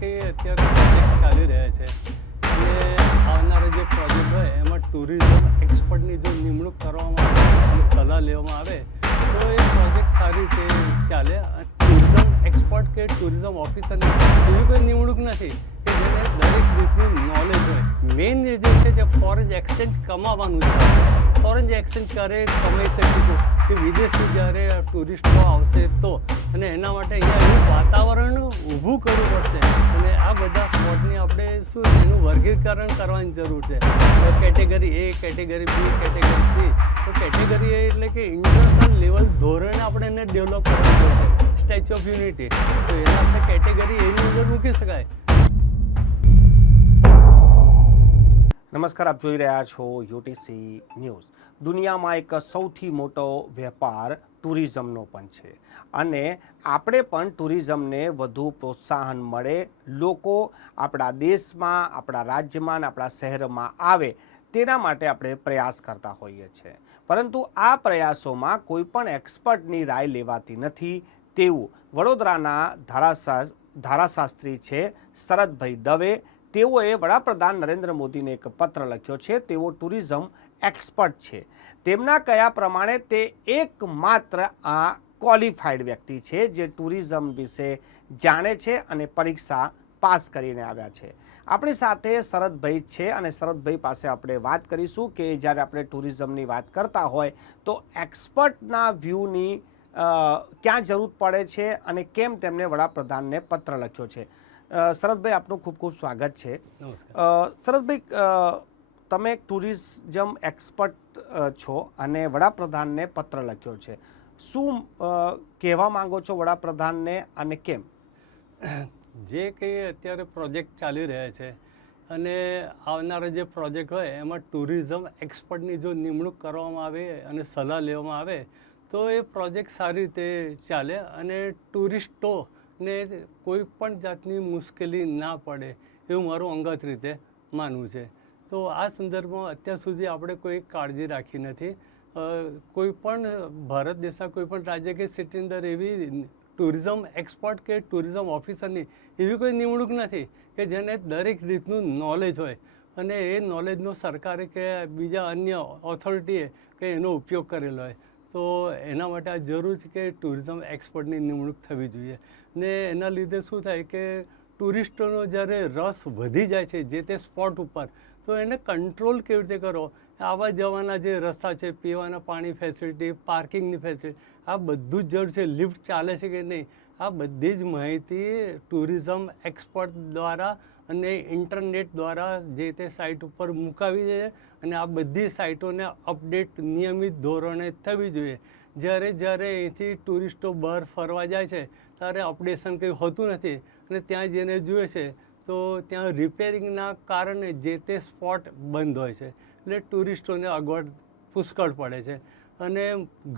કે અત્યારે પ્રોજેક્ટ ચાલી રહ્યા છે અને આવનારા જે પ્રોજેક્ટ હોય એમાં ટુરિઝમ એક્સપર્ટની જો નિમણૂક કરવામાં આવે અને સલાહ લેવામાં આવે તો એ પ્રોજેક્ટ સારી રીતે ચાલે. ટુરિઝમ એક્સપર્ટ કે ટુરિઝમ ઓફિસરની એવી કોઈ નિમણૂક નથી કે જેને દરેક રીતનું નોલેજ હોય. મેઇન જે છે જે ફોરેન એક્સચેન્જ કમાવાનું છે. ફોરેન એક્સચેન્જ ક્યારે કમાઈ શકીશું કે વિદેશથી જ્યારે ટુરિસ્ટો આવશે તો, અને એના માટે અહીંયા એવું વાતાવરણ ઊભું કરવું પડશે અને આ બધા સ્પોટની આપણે શું એનું વર્ગીકરણ કરવાની જરૂર છે. કેટેગરી એ, કેટેગરી બી, કેટેગરી સી. તો કેટેગરી એ એટલે કે ઇન્ટરનેશનલ લેવલ ધોરણે આપણે એને ડેવલપ કરવાની જરૂર છે. સ્ટેચ્યુ ઓફ યુનિટી તો એને આપણે કેટેગરી એની અંદર મૂકી શકાય. નમસ્કાર, આપ જોઈ રહ્યા છો યુટીસી ન્યૂઝ. દુનિયામાં એક સૌથી મોટો વેપાર ટુરિઝમનો પણ છે અને આપણે પણ ટુરિઝમને વધુ પ્રોત્સાહન મળે, લોકો આપણા દેશમાં, આપણા રાજ્યમાં, આપણા શહેરમાં આવે તેના માટે આપણે પ્રયાસ કરતા હોઈએ છીએ. પરંતુ આ પ્રયાસોમાં કોઈ પણ એક્સપર્ટની રાય લેવાતી નથી તેવું વડોદરાના ધારાશાસ્ત્રી છે શરદભાઈ દવે. તેઓએ વડાપ્રધાન નરેન્દ્ર મોદીને એક પત્ર લખ્યો છે. તેઓ ટુરિઝમ એક્સપર્ટ છે. તેમના કયા પ્રમાણે તે એકમાત્ર આ ક્વોલિફાઈડ વ્યક્તિ છે જે ટુરિઝમ વિશે જાણે છે અને પરીક્ષા પાસ કરીને આવ્યા છે. આપણી સાથે શરદભાઈ છે અને શરદભાઈ પાસે આપણે વાત કરીશું કે જ્યારે આપણે ટુરિઝમની વાત કરતા હોય તો એક્સપર્ટના વ્યૂની ક્યાં જરૂર પડે છે અને કેમ તેમને વડાપ્રધાનને પત્ર લખ્યો છે. શરદભાઈ, આપનું ખૂબ ખૂબ સ્વાગત છે. શરદભાઈ, તમે એક ટુરિઝમ એક્સપર્ટ છો અને વડાપ્રધાનને પત્ર લખ્યો છે. શું કહેવા માંગો છો વડાપ્રધાનને અને કેમ? જે કંઈ અત્યારે પ્રોજેક્ટ ચાલી રહ્યા છે અને આવનારા જે પ્રોજેક્ટ હોય એમાં ટુરિઝમ એક્સપર્ટની જો નિમણૂક કરવામાં આવે અને સલાહ લેવામાં આવે તો એ પ્રોજેક્ટ સારી રીતે ચાલે અને ટુરિસ્ટોને કોઈ પણ જાતની મુશ્કેલી ના પડે એવું મારું અંગત રીતે માનવું છે. તો આ સંદર્ભમાં અત્યાર સુધી આપણે કોઈ કાળજી રાખી નથી. કોઈ પણ ભારત દેશના કોઈ પણ રાજ્ય કે સિટી અંદર એવી ટુરિઝમ એક્સપર્ટ કે ટુરિઝમ ઓફિસરની એવી કોઈ નિમણૂક નથી કે જેને દરેક રીતનું નોલેજ હોય અને એ નોલેજનો સરકારે કે બીજા અન્ય ઓથોરિટીએ કે એનો ઉપયોગ કરેલો હોય. તો એના માટે આ જરૂર છે કે ટુરિઝમ એક્સપર્ટની નિમણૂક થવી જોઈએ. ને એના લીધે શું થાય કે ટુરિસ્ટોનો જ્યારે રસ વધી જાય છે જે તે સ્પોટ ઉપર, તો એને કંટ્રોલ કેવી રીતે કરો, આવવા જવાના જે રસ્તા છે, પીવાના પાણી ફેસિલિટી, પાર્કિંગની ફેસિલિટી, આ બધું જ જરૂર છે. લિફ્ટ ચાલે છે કે નહીં, આ બધી જ માહિતી ટુરિઝમ એક્સપર્ટ દ્વારા અને ઇન્ટરનેટ દ્વારા જે તે સાઇટ ઉપર મુકાવી જોઈએ અને આ બધી સાઇટોને અપડેટ નિયમિત ધોરણે થવી જોઈએ. જ્યારે અહીંથી ટુરિસ્ટો બહાર ફરવા જાય છે ત્યારે અપડેશન કંઈ હોતું નથી અને ત્યાં જેને જોઈએ છે તો ત્યાં રિપેરિંગના કારણે જે તે સ્પોટ બંધ હોય છે એટલે ટુરિસ્ટોને અગવડ પુષ્કળ પડે છે. અને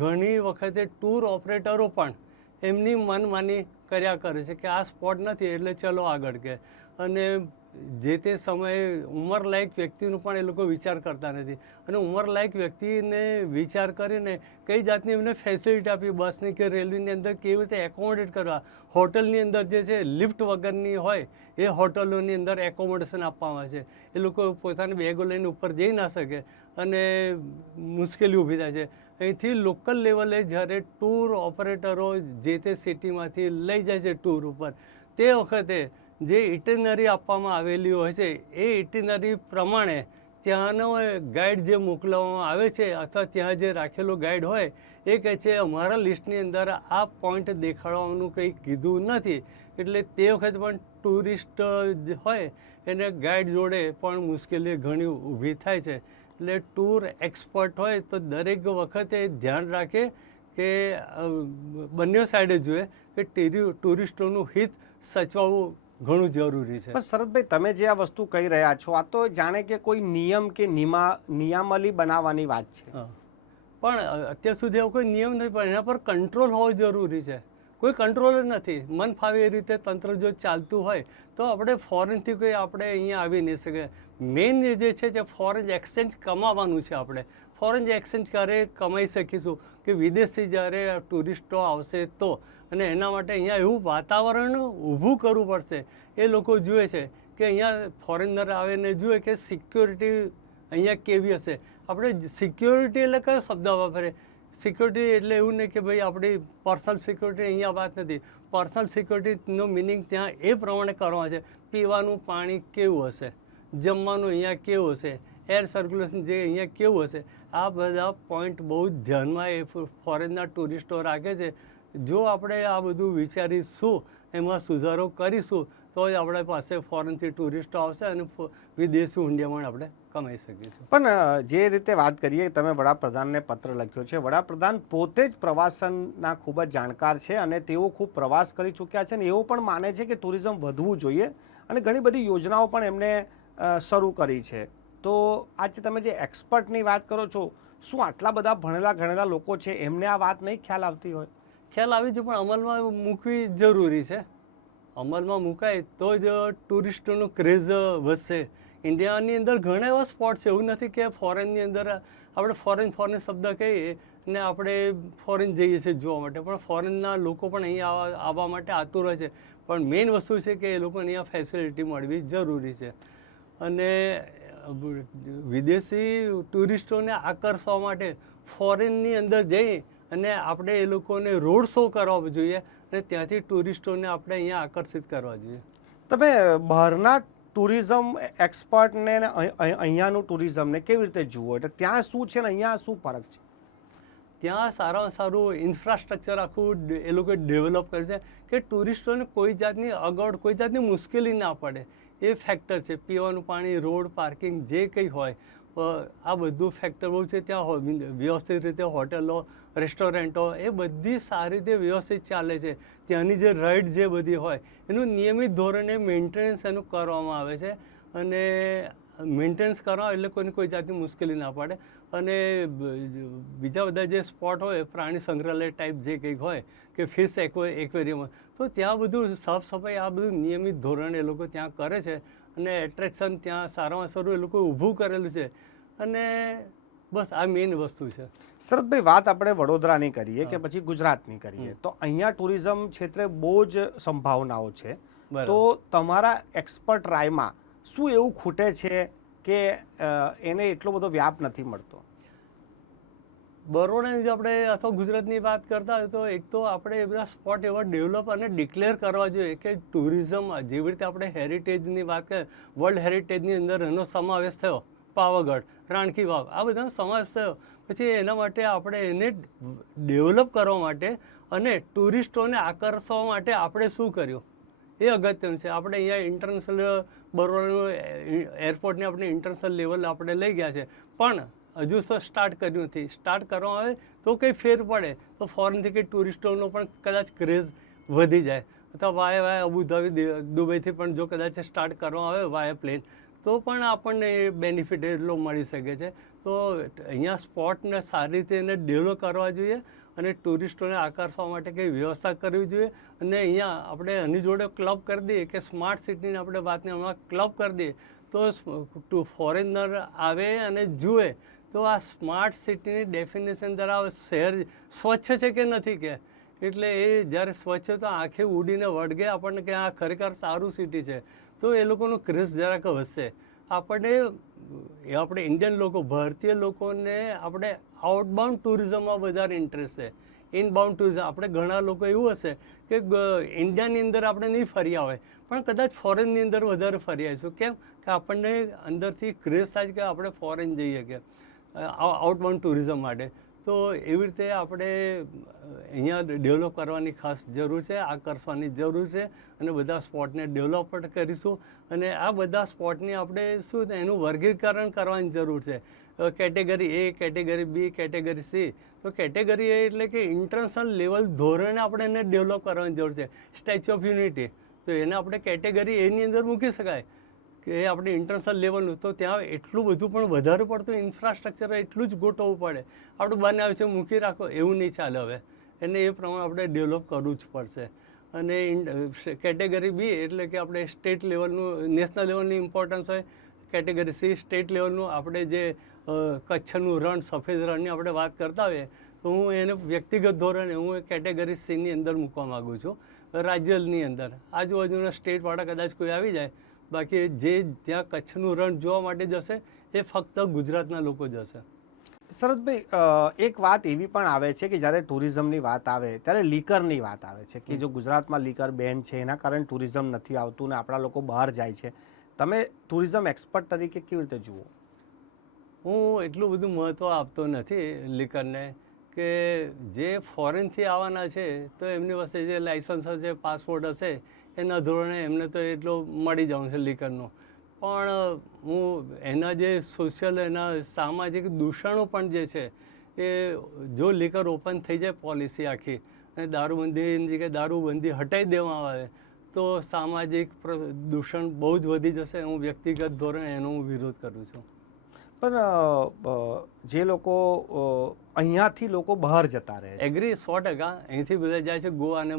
ઘણી વખતે ટૂર ઓપરેટરો પણ એમની મનમાની કર્યા કરે છે કે આ સ્પોટ નથી એટલે ચલો આગળ કે, અને જે તે સમયે ઉંમરલાયક વ્યક્તિનો પણ એ લોકો વિચાર કરતા નથી અને ઉંમરલાયક વ્યક્તિને વિચાર કરીને કઈ જાતની એમને ફેસિલિટી આપી, બસની કે રેલવેની અંદર કેવી રીતે એકોમોડેટ કરવા. હોટલની અંદર જે છે લિફ્ટ વગરની હોય એ હોટલોની અંદર એકોમોડેશન આપવામાં આવે છે. એ લોકો પોતાની બેગો લઈને ઉપર જઈ ના શકે અને મુશ્કેલી ઊભી થાય છે. અહીંથી લોકલ લેવલે જ્યારે ટૂર ઓપરેટરો જે તે સિટીમાંથી લઈ જાય છે ટૂર ઉપર, તે વખતે જે ઇટિનરી આપવામાં આવેલી હોય છે એ ઇટિનરી પ્રમાણે ત્યાંનો ગાઈડ જે મોકલવામાં આવે છે અથવા ત્યાં જે રાખેલો ગાઈડ હોય એ કહે છે અમારા લિસ્ટની અંદર આ પોઈન્ટ દેખાડવાનું કંઈ કીધું નથી. એટલે તે વખતે પણ ટુરિસ્ટ હોય એને ગાઈડ જોડે પણ મુશ્કેલી ઘણી ઊભી થાય છે. એટલે ટૂર એક્સપર્ટ હોય તો દરેક વખતે ધ્યાન રાખે કે બંને સાઈડે જોઈએ કે ટુરિસ્ટોનું હિત સચવાવું ઘણું જરૂરી છે. પણ શરદભાઈ, તમે જે આ વસ્તુ કહી રહ્યા છો આ તો જાણે કે કોઈ નિયમ કે નિયમાવલી બનાવવાની વાત છે. પણ અત્યાર સુધી એવો કોઈ નિયમ નથી, પણ એના પર કંટ્રોલ હોવો જરૂરી છે. કોઈ કંટ્રોલ જ નથી. મન ફાવે એ રીતે તંત્ર જો ચાલતું હોય તો આપણે ફોરેનથી કોઈ આપણે અહીંયા આવી નહીં શકે. મેઇન જે છે જે ફોરેન એક્સચેન્જ કમાવાનું છે. આપણે ફોરેન એક્સચેન્જ ક્યારે કમાઈ શકીશું કે વિદેશથી જ્યારે ટુરિસ્ટો આવશે તો, અને એના માટે અહીંયા એવું વાતાવરણ ઊભું કરવું પડશે. એ લોકો જુએ છે કે અહીંયા ફોરેનર આવે ને જુએ કે સિક્યોરિટી અહીંયા કેવી હશે. આપણે સિક્યોરિટી એટલે કયો શબ્દ વાપરે? સિક્યોરિટી એટલે એવું નહીં કે ભાઈ આપણી પર્સનલ સિક્યોરિટી અહીંયા વાત નથી. પર્સનલ સિક્યોરિટીનો મિનિંગ ત્યાં એ પ્રમાણે કરવા છે. પીવાનું પાણી કેવું હશે, જમવાનું અહીંયા કેવું હશે, એર સર્ક્યુલેશન જે અહીંયા કેવું હશે, આ બધા પોઈન્ટ બહુ જ ધ્યાનમાં એ ફોરેનના ટુરિસ્ટો રાખે છે. જો આપણે આ બધું વિચારીશું, એમાં સુધારો કરીશું તો જ આપણા પાસે ફોરેનથી ટુરિસ્ટો આવશે અને વિદેશી હુંડિયામણ આપણે કમાઈ શકીશું. પણ જે રીતે વાત કરીએ, તમે વડાપ્રધાનને પત્ર લખ્યો છે. વડાપ્રધાન પોતે જ પ્રવાસનના ખૂબ જ જાણકાર છે અને તેઓ ખૂબ પ્રવાસ કરી ચૂક્યા છે અને એવું પણ માને છે કે ટુરિઝમ વધવું જોઈએ અને ઘણી બધી યોજનાઓ પણ એમણે શરૂ કરી છે. તો આજે તમે જે એક્સપર્ટની વાત કરો છો, શું આટલા બધા ભણેલા ગણેલા લોકો છે એમને આ વાત નહીં ખ્યાલ આવતી હોય? ખ્યાલ આવી છે, પણ અમલમાં મૂકવી જરૂરી છે. અમલમાં મુકાય તો જ ટુરિસ્ટોનો ક્રેઝ વધશે. ઇન્ડિયાની અંદર ઘણા એવા સ્પોટ છે. એવું નથી કે ફોરેનની અંદર આપણે ફોરેન શબ્દ કહીએ ને આપણે ફોરેન જઈએ છીએ જોવા માટે, પણ ફોરેનના લોકો પણ અહીંયા આવવા માટે આતુર હોય છે. પણ મેઇન વસ્તુ છે કે એ લોકોને અહીંયા ફેસિલિટી મળવી જરૂરી છે. અને વિદેશી ટુરિસ્ટોને આકર્ષવા માટે ફોરેનની અંદર જઈ અને આપણે એ લોકોને રોડ શો કરવા જોઈએ અને ત્યાંથી ટુરિસ્ટોને આપણે અહીંયા આકર્ષિત કરવા જોઈએ. તમે બહારના ટુરિઝમ એક્સપર્ટને અહીંયાનું ટુરિઝમને કેવી રીતે જુઓ? એટલે ત્યાં શું છે ને અહીંયા શું ફરક છે? ત્યાં સારામાં સારું ઇન્ફ્રાસ્ટ્રક્ચર આખું એ લોકોએ ડેવલપ કર્યું છે કે ટુરિસ્ટોને કોઈ જાતની અગવડ, કોઈ જાતની મુશ્કેલી ના પડે. એ ફેક્ટર છે. પીવાનું પાણી, રોડ, પાર્કિંગ જે કંઈ હોય, આ બધું ફેક્ટર બહુ છે. ત્યાં વ્યવસ્થિત રીતે હોટલો, રેસ્ટોરન્ટો એ બધી સારી રીતે વ્યવસ્થિત ચાલે છે. ત્યાંની જે રાઇડ જે બધી હોય એનું નિયમિત ધોરણે મેન્ટેનન્સ એનું કરવામાં આવે છે અને મેન્ટેનન્સ કરવા એટલે કોઈને કોઈ જાતની મુશ્કેલી ના પડે. અને બીજા બધા જે સ્પોટ હોય, પ્રાણી સંગ્રહાલય ટાઈપ જે કંઈક હોય કે ફિશ એક્વેરિયમ, તો ત્યાં બધું સાફ સફાઈ આ બધું નિયમિત ધોરણે એ લોકો ત્યાં કરે છે અને એટ્રેક્શન ત્યાં સારામાં સારું એ લોકો ઊભું કરેલું છે. અને બસ આ મેઇન વસ્તુ છે. શરદભાઈ, વાત આપણે વડોદરાની કરીએ કે પછી ગુજરાતની કરીએ, તો અહીંયા ટુરિઝમ ક્ષેત્રે બહુ જ સંભાવનાઓ છે. તો તમારા એક્સપર્ટ રાયમાં શું એવું ખૂટે છે કે એને એટલો બધો વ્યાપ નથી મળતો? બરોડાની જો આપણે અથવા ગુજરાતની વાત કરતા હોય તો એક તો આપણે એ બધા સ્પોટ એવા ડેવલપ અને ડિક્લેર કરવા જોઈએ કે ટુરિઝમ જેવી રીતે આપણે હેરિટેજની વાત કરીએ, વર્લ્ડ હેરિટેજની અંદર એનો સમાવેશ થયો, પાવાગઢ, રાણકી વાવ, આ બધાનો સમાવેશ થયો. પછી એના માટે આપણે એને ડેવલપ કરવા માટે અને ટુરિસ્ટોને આકર્ષવા માટે આપણે શું કર્યું એ અગત્યનું છે. આપણે અહીંયા ઇન્ટરનેશનલ બરોડાનું એરપોર્ટને આપણે ઇન્ટરનેશનલ લેવલ આપણે લઈ ગયા છે, પણ હજુ તો સ્ટાર્ટ કર્યું નથી. સ્ટાર્ટ કરવામાં આવે તો કંઈ ફેર પડે તો ફોરેનથી કંઈ ટુરિસ્ટોનો પણ કદાચ ક્રેઝ વધી જાય. અથવા વાયા અબુધાબી, દુબઈથી પણ જો કદાચ સ્ટાર્ટ કરવામાં આવે વાયા પ્લેન તો પણ આપણને બેનિફિટ એટલો મળી શકે છે. તો અહીંયા સ્પોટને સારી રીતે એને ડેવલપ કરવા જોઈએ અને ટુરિસ્ટોને આકર્ષવા માટે કંઈ વ્યવસ્થા કરવી જોઈએ. અને અહીંયા આપણે એની જોડે ક્લબ કરી દઈએ કે સ્માર્ટ સિટીની આપણે વાતને હમણાં ક્લબ કરી દઈએ તો ફોરેનર આવે અને જુએ તો આ સ્માર્ટ સિટીની ડેફિનેશન ધરાવે. શહેર સ્વચ્છ છે કે નથી કે, એટલે એ જ્યારે સ્વચ્છ તો આંખે ઉડીને વળગે આપણને કે આ ખરેખર સારું સિટી છે, તો એ લોકોનું ક્રેઝ જરાક વધશે. આપણે ઇન્ડિયન લોકો, ભારતીય લોકોને આપણે આઉટબાઉન્ડ ટુરિઝમમાં વધારે ઇન્ટરેસ્ટ છે. ઇનબાઉન્ડ ટુરિઝમ આપણે ઘણા લોકો એવું હશે કે ઇન્ડિયાની અંદર આપણે નહીં ફર્યા હોય પણ કદાચ ફોરેનની અંદર વધારે ફરી આવીશું. કેમ કે આપણને અંદરથી ક્રેઝ થાય કે આપણે ફોરેન જઈએ કે આઉટબાઉન્ડ ટુરિઝમ માટે. તો એવી રીતે આપણે અહીંયા ડેવલપ કરવાની ખાસ જરૂર છે, આકર્ષવાની જરૂર છે અને બધા સ્પોટને ડેવલપ કરીશું. અને આ બધા સ્પોટની આપણે શું એનું વર્ગીકરણ કરવાની જરૂર છે. Category A, category B, category C. તો કેટેગરી A એટલે કે ઇન્ટરનેશનલ લેવલ ધોરણે આપણે એને ડેવલપ કરવાની જરૂર છે. સ્ટેચ્યુ ઓફ યુનિટી તો એને આપણે કેટેગરી A ની અંદર મૂકી શકાય કે આપણે ઇન્ટરનેશનલ લેવલનું. તો ત્યાં એટલું બધું પણ વધારે પડતું ઇન્ફ્રાસ્ટ્રક્ચર એટલું જ ગોઠવવું પડે. આપણે બનાવ્યું છે મૂકી રાખો એવું નહીં ચાલે. હવે એને એ પ્રમાણે આપણે ડેવલપ કરવું જ પડશે. અને કેટેગરી બી એટલે કે આપણે સ્ટેટ લેવલનું, નેશનલ લેવલની ઇમ્પોર્ટન્સ હોય. કેટેગરી સી સ્ટેટ લેવલનું આપણે જે કચ્છનું રણ, સફેદ રણની આપણે વાત કરતા હોઈએ, તો હું એને વ્યક્તિગત ધોરણે હું કેટેગરી સીની અંદર મૂકવા માગું છું, રાજ્યની અંદર. આજુબાજુના સ્ટેટવાળા કદાચ કોઈ આવી જાય, બાકી જે ત્યાં કચ્છનું રણ જોવા માટે જશે એ ફક્ત ગુજરાતના લોકો જશે. શરદભાઈ, એક વાત એવી પણ આવે છે કે જ્યારે ટુરિઝમની વાત આવે ત્યારે લીકરની વાત આવે છે કે જો ગુજરાતમાં લીકર બેન છે એના કારણે ટુરિઝમ નથી આવતું ને આપણા લોકો બહાર જાય છે. તમે ટુરિઝમ એક્સપર્ટ તરીકે કેવી રીતે જુઓ? હું એટલું બધું મહત્ત્વ આપતો નથી લીકરને, કે જે ફોરેનથી આવવાના છે તો એમની પાસે જે લાઇસન્સ હશે, પાસપોર્ટ હશે, એના ધોરણે એમને તો એટલો મળી જવાનું છે લીકરનું. પણ હું એના જે સોશિયલ, એના સામાજિક દૂષણો પણ જે છે એ જો લીકર ઓપન થઈ જાય પોલિસી આખી અને દારૂબંધીની જગ્યાએ દારૂબંધી હટાવી દેવામાં આવે તો સામાજિક દૂષણ બહુ જ વધી જશે. હું વ્યક્તિગત ધોરણે એનો હું વિરોધ કરું છું. પણ જે લોકો અહીંયાથી લોકો બહાર જતા રહે છે, એગ્રી 100%. અહીંથી બધા જાય છે, ગોવા અને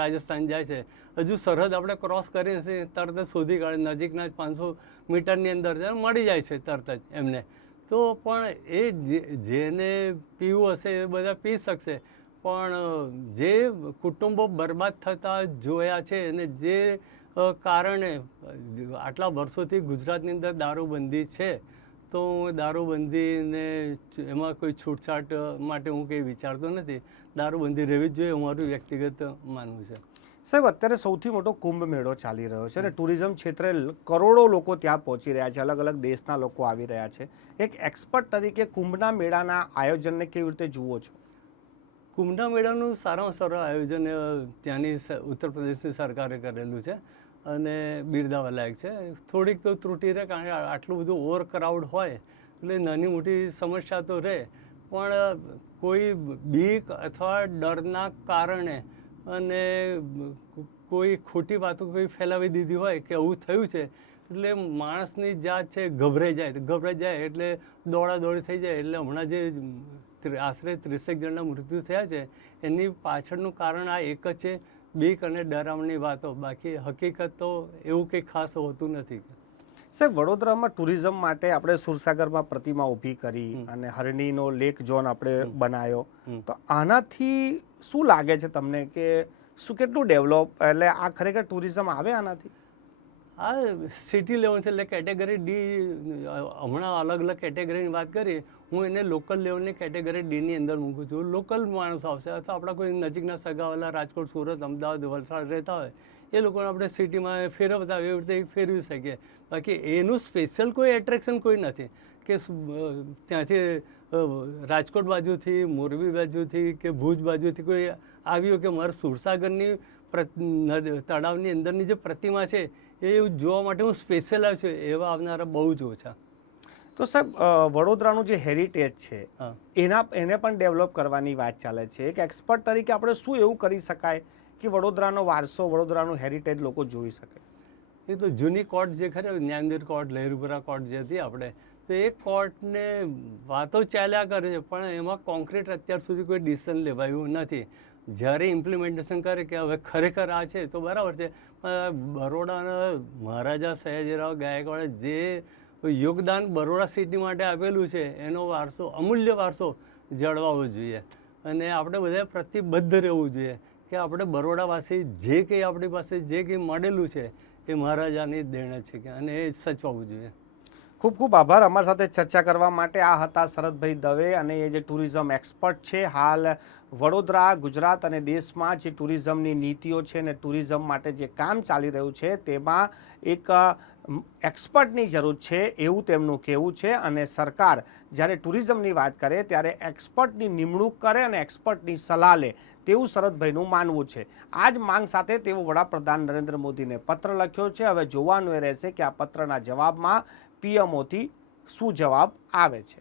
રાજસ્થાન જાય છે, હજુ સરહદ આપણે ક્રોસ કરીને તરત જ શોધી કાઢે, નજીકના 500 મીટરની અંદર મળી જાય છે તરત જ એમને. તો પણ એ જેને પીવું હશે એ બધા પી શકશે, પણ જે કુટુંબો બરબાદ થતા જોયા છે અને જે કારણે આટલા વર્ષોથી ગુજરાતની અંદર દારૂબંધી છે, તો હું દારૂબંધીને એમાં કોઈ છૂટછાટ માટે હું કંઈ વિચારતો નથી. દારૂબંધી રહેવી જ જોઈએ, મારું વ્યક્તિગત માનવું છે. સાહેબ, અત્યારે સૌથી મોટો કુંભ મેળો ચાલી રહ્યો છે અને ટુરિઝમ ક્ષેત્રે કરોડો લોકો ત્યાં પહોંચી રહ્યા છે, અલગ અલગ દેશના લોકો આવી રહ્યા છે. એક એક્સપર્ટ તરીકે કુંભના મેળાના આયોજનને કેવી રીતે જુઓ છો? કુંભના મેળાનું સારામાં સારું આયોજન ત્યાંની ઉત્તર પ્રદેશની સરકારે કરેલું છે અને બિરદાવા લાયક છે. થોડીક તો ત્રુટિ રહે, કારણ કે આટલું બધું ઓવર ક્રાઉડ હોય એટલે નાની મોટી સમસ્યા તો રહે, પણ કોઈ બીક અથવા ડરના કારણે અને કોઈ ખોટી વાતો કોઈ ફેલાવી દીધી હોય કે આવું થયું છે એટલે માણસની જાત છે ગભરાઈ જાય એટલે દોડાદોડી થઈ જાય. એટલે હમણાં જે આશરે 30 જણના મૃત્યુ થયા છે એની પાછળનું કારણ આ એક જ છે, બીક અને ડરામણી વાતો. બાકી હકીકત તો એવું કંઈ ખાસ હોતું નથી. સાહેબ, વડોદરામાં ટુરિઝમ માટે આપણે સુરસાગરમાં પ્રતિમા ઊભી કરી અને હરણીનો લેક ઝોન આપણે બનાવ્યો, તો આનાથી શું લાગે છે તમને કે શું કેટલું ડેવલપ, એટલે આ ખરેખર ટુરિઝમ આવે આનાથી? આ સિટી લેવલ છે એટલે કેટેગરી ડી, હમણાં અલગ અલગ કેટેગરીની વાત કરીએ, હું એને લોકલ લેવલની કેટેગરી ડીની અંદર મૂકું છું. લોકલ માણસો આવશે અથવા આપણા કોઈ નજીકના સગાવાલા રાજકોટ, સુરત, અમદાવાદ, વલસાડ રહેતા હોય એ લોકોને આપણે સિટીમાં ફેરવતા એવી રીતે ફેરવી શકીએ. બાકી એનું સ્પેશિયલ કોઈ એટ્રેક્શન કોઈ નથી કે ત્યાંથી રાજકોટ બાજુથી, મોરબી બાજુથી કે ભુજ બાજુથી કોઈ આવ્યું કે મારે સુરસાગરની તળાવની અંદરની જે પ્રતિમા છે એ જોવા માટે હું સ્પેશિયલ આવ્યો છું, એવા આવનારા બહુ જ ઓછા. તો સાહેબ, વડોદરાનું જે હેરિટેજ છે એને પણ ડેવલપ કરવાની વાત ચાલે છે. એક એક્સપર્ટ તરીકે આપણે શું એવું કરી શકાય કે વડોદરાનો વારસો, વડોદરાનું હેરિટેજ લોકો જોઈ શકે? એ તો જૂની કોર્ટ જે ખરી, જ્ઞાનદીર કોર્ટ, લહેરુપુરા કોર્ટ જે હતી આપણે, તો એ કોર્ટને વાતો ચાલ્યા કરે છે, પણ એમાં કોન્ક્રીટ અત્યાર સુધી કોઈ ડિસિઝન લેવાયું નથી. જ્યારે ઇમ્પ્લિમેન્ટેશન કરે કે હવે ખરેખર આ છે તો બરાબર છે. બરોડાના મહારાજા સયાજીરાવ ગાયકવાડે જે યોગદાન બરોડા સિટી માટે આપેલું છે એનો વારસો, અમૂલ્ય વારસો જળવાવો જોઈએ અને આપણે બધા પ્રતિબદ્ધ રહેવું જોઈએ કે આપણે બરોડાવાસી જે કંઈ આપણી પાસે જે કંઈ મળેલું છે એ મહારાજાની દેણ છે અને એ સચવાવું જોઈએ. ખૂબ ખૂબ આભાર અમારી સાથે ચર્ચા કરવા માટે. આ હતા શરદભાઈ દવે અને એ જે ટુરિઝમ એક્સપર્ટ છે. હાલ વડોદરા, ગુજરાત અને દેશમાં જે ટુરિઝમની નીતિઓ છે અને ટુરિઝમ માટે જે કામ ચાલી રહ્યું છે તેમાં એક એક્સપર્ટની જરૂર છે એવું તેમનું કહેવું છે અને સરકાર જ્યારે ટુરિઝમની વાત કરે ત્યારે એક્સપર્ટની નિમણૂક કરે અને એક્સપર્ટની સલાહ લે તેવું શરદભાઈનું માનવું છે. આ જ માંગ સાથે તેઓ વડાપ્રધાન નરેન્દ્ર મોદીને પત્ર લખ્યો છે. હવે જોવાનું એ રહેશે કે આ પત્રના જવાબમાં પીએમઓથી શું જવાબ આવે છે.